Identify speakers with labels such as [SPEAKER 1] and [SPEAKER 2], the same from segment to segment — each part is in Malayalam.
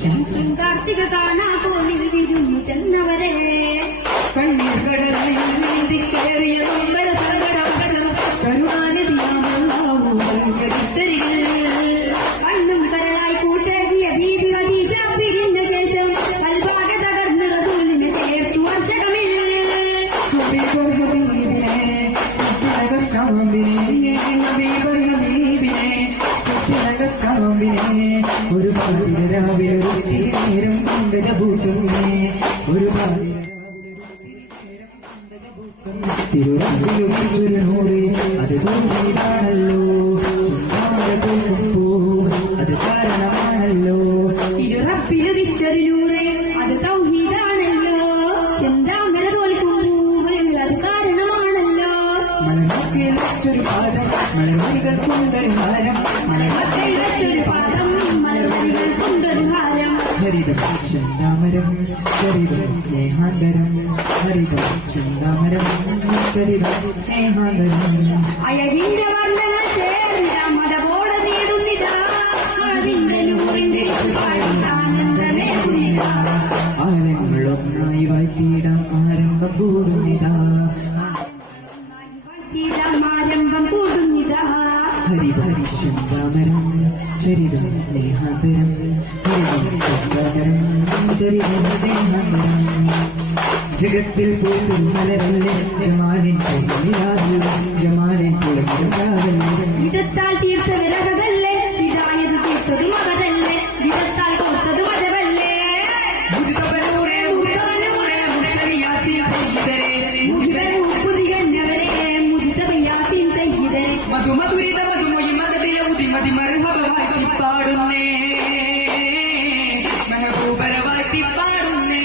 [SPEAKER 1] ശംസും
[SPEAKER 2] കാർത്തിക കാണാ കോണിൽ വിരുന്നു ചെന്നവരെ.
[SPEAKER 1] കണ്ണീർ കടലിൽ നീന്തി കയറിയ നൊമ്പര സങ്കടം കരുണാനിധിയാമല്ലാവുകരിത്തരികൾ
[SPEAKER 2] കണ്ണും കരളായി കൂട്ടാകിയ ബീബി ഖദീജ പിരിഞ്ഞ ശേഷം കൽഭാഗ തകർന്ന് റസൂലിനെ ചേർത്തു വർഷകമിൽ
[SPEAKER 1] കാമ്പിനെ ഗജഭൂതനെ ഒരു തിരുവനന്തപുരം നൂറ് അത് തോന്നിയതാണല്ലോ അത് കാരണമാണല്ലോ
[SPEAKER 2] ഇരുറപ്പിലുദിച്ചൊരു നൂറ് അത് തൗഹീദാണല്ലോ ചെന്താമര തോൽക്കുമ്പോൾ അത് കാരണമാണല്ലോ
[SPEAKER 1] മലമത്തിൽ വെച്ചൊരു പാദം മലമണികൾ കൊണ്ടൊരു ഹാരം
[SPEAKER 2] മലമത്തിൽ വെച്ചൊരു പാദം മലമണികൾ കൊണ്ടൊരു ഹാരം
[SPEAKER 1] ഹരിതം ചന്താമരം ചരിതം സ്നേഹാന്തരം ഹരിതം ചിന്താമരം ചരിതം സ്നേഹാന്തരം
[SPEAKER 2] അയകിന്റെ വർണങ്ങൾ ചേർന്ന മതബോടെ നേടുന്നിതാ നൂറിന്റെ ആനന്ദമേ
[SPEAKER 1] ആലങ്ങളൊന്നായി വായിട്ടിടാം ആരംഭം കൂടുന്നിതാ സ്നേഹാന്തരം ഹരിതം ചന്താമരം ചരിതം സ്നേഹാന്തരം ജഗത്തിൽ പോയിട്ടും മലരല്ലേ ജമാലിൻ കൈകളിലാവില്ല ജമാലിൻ മറുഹവായി പാടുന്നേ. മെഹബൂബരവായി പാടുന്നേ.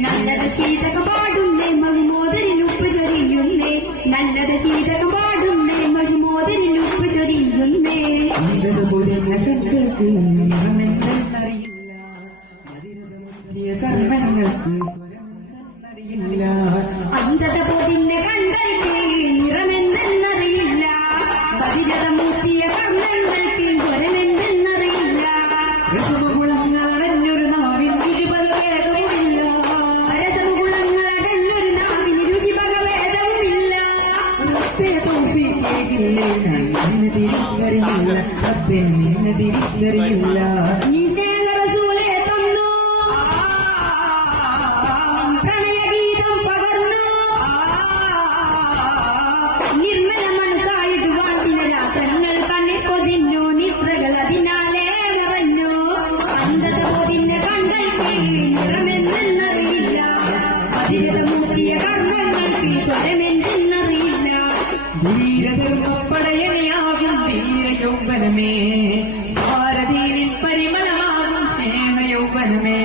[SPEAKER 2] നല്ലത് ശീതക പാടുന്നേ മഹിമോദരിൽ ഉപ്പ് ചൊരിയുന്നേ. നല്ലത് ശീതക പാടുന്നേ മഹിമോദരിൽ ഉപ്പ് ചൊരിയുന്നേ.
[SPEAKER 1] അന്ധത നിന്നെ തിരിച്ചറിയില്ല റബ്ബേ നിന്നെ തിരിച്ചറിയില്ല ധീരയൗവനമേ സാരഥീനിൻ പരിമളമാകും സ്നേഹയൗവനമേ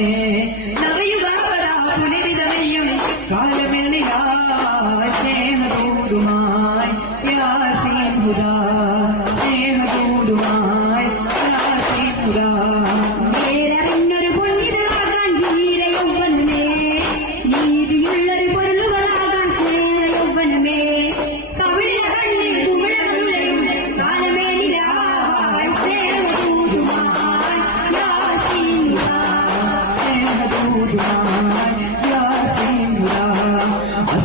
[SPEAKER 1] നവയുഗാവതാ പുനരിതമയ്യും കാലമെളിയാ